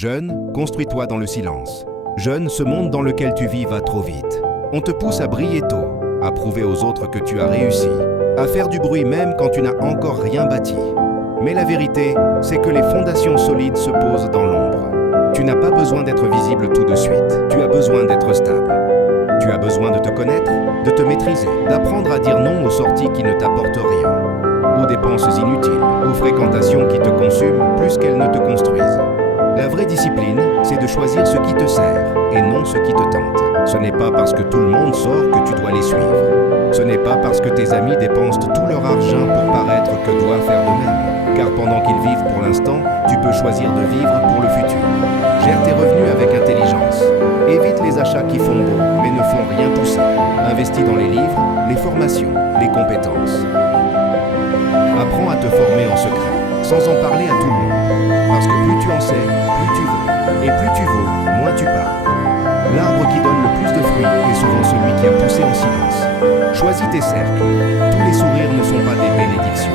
Jeune, construis-toi dans le silence. Jeune, ce monde dans lequel tu vis va trop vite. On te pousse à briller tôt, à prouver aux autres que tu as réussi, à faire du bruit même quand tu n'as encore rien bâti. Mais la vérité, c'est que les fondations solides se posent dans l'ombre. Tu n'as pas besoin d'être visible tout de suite, tu as besoin d'être stable. Tu as besoin de te connaître, de te maîtriser, d'apprendre à dire non aux sorties qui ne t'apportent rien, aux dépenses inutiles, aux fréquentations qui te consument plus qu'elles ne te construisent. La vraie discipline, c'est de choisir ce qui te sert et non ce qui te tente. Ce n'est pas parce que tout le monde sort que tu dois les suivre. Ce n'est pas parce que tes amis dépensent tout leur argent pour paraître que tu dois faire de même. Car pendant qu'ils vivent pour l'instant, tu peux choisir de vivre pour le futur. Gère tes revenus avec intelligence. Évite les achats qui font beau, mais ne font rien pousser. Investis dans les livres, les formations, les compétences. Apprends à te former en secret, sans en parler à tout le monde. Parce que plus tu en sais, plus tu vaux. Et plus tu vaux, moins tu parles. L'arbre qui donne le plus de fruits est souvent celui qui a poussé en silence. Choisis tes cercles. Tous les sourires ne sont pas des bénédictions.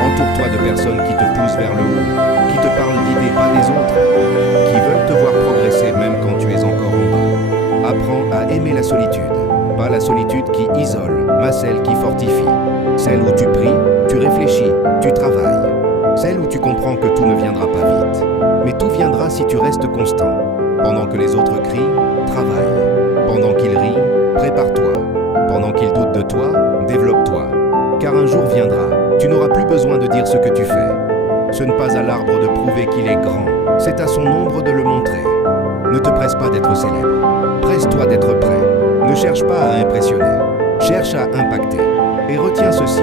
Entoure-toi de personnes qui te poussent vers le haut, qui te parlent d'idées pas des autres, qui veulent te voir progresser même quand tu es encore en bas. Apprends à aimer la solitude. Pas la solitude qui isole, mais celle qui fortifie. Celle où tu pries, tu réfléchis, tu travailles. Celle où tu comprends que tout ne viendra pas vite. Mais tout viendra si tu restes constant. Pendant que les autres crient, travaille. Pendant qu'ils rient, prépare-toi. Pendant qu'ils doutent de toi, développe-toi. Car un jour viendra, tu n'auras plus besoin de dire ce que tu fais. Ce n'est pas à l'arbre de prouver qu'il est grand, c'est à son ombre de le montrer. Ne te presse pas d'être célèbre. Presse-toi d'être prêt. Ne cherche pas à impressionner. Cherche à impacter. Et retiens ceci.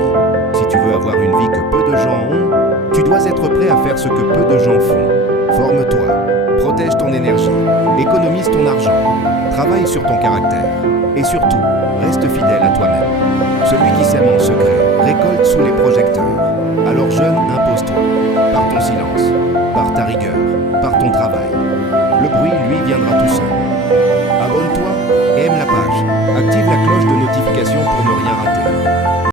Si tu veux avoir une vie que peu de gens ont, tu dois être prêt à faire ce que peu de gens font. Forme-toi. Protège ton énergie. Économise ton argent. Travaille sur ton caractère. Et surtout, reste fidèle à toi-même. Celui qui sème en secret récolte sous les projecteurs. Alors jeune,